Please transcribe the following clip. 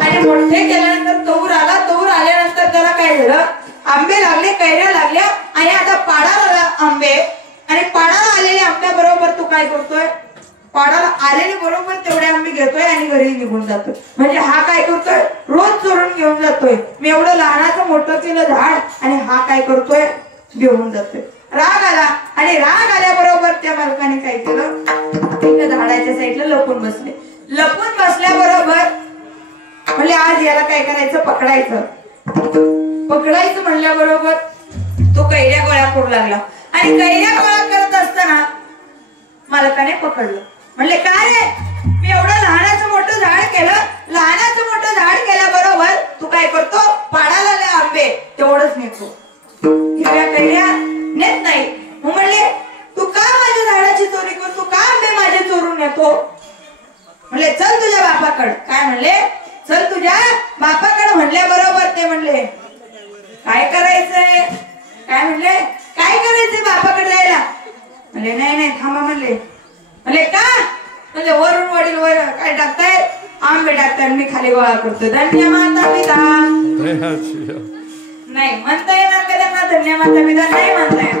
आणि मोठे केल्यानंतर तौर आला. तौर आल्यानंतर त्याला काय झालं, आंबे लागले, कैऱ्या लागल्या आणि आता पाडाला आला आंबे. आणि पाडाला आलेल्या आंब्या बरोबर तू काय करतोय, पाडाला आलेले बरोबर तेवढे आंबे घेतोय आणि घरी निघून जातोय. म्हणजे हा काय करतोय, रोज चोरून घेऊन जातोय. मी एवढं लहानाचं मोठं केलं झाड आणि हा काय करतोय, घेऊन जातोय. राग आला आणि राग आल्याबरोबर त्या मालकाने काय केलं, त्या झाडाच्या साईडला लपून बसले. लपून बसल्याबरोबर म्हणजे आज याला काय करायचं, पकडायचं. पकडायचं म्हणल्याबरोबर तो कैऱ्या गोळा करू लागला. आणि कैऱ्या गोळा करत असताना मालकाने पकडलं. म्हणले काय रे, मी एवढं लहानाचं मोठं झाड केलं, लहानाचं मोठं झाड केल्याबरोबर तू काय करतो, पाडाला आंबे तेवढंच नेतो, हिरव्या कैऱ्या नेत नाही. मग म्हणले तू का माझ्या झाडाची चोरी करतो, का आंबे माझे चोरून नेतो. म्हणले चल तुझ्या बापाकडे. काय म्हणले, चल तुझ्या बापाकडे. म्हणल्याबरोबर ते म्हणले काय करायचंय, काय म्हणले काय करायचंय बापाकडे जायला. म्हणले नाही नाही थांबा. म्हणले का, म्हणजे वरून वडील वर काय टाकताय, आंबे टाकताय, मी खाली गोळा करतो. धन्य माता पिता नाही म्हणता येणार का त्यांना, धन्य माता पिता नाही म्हणता येणार.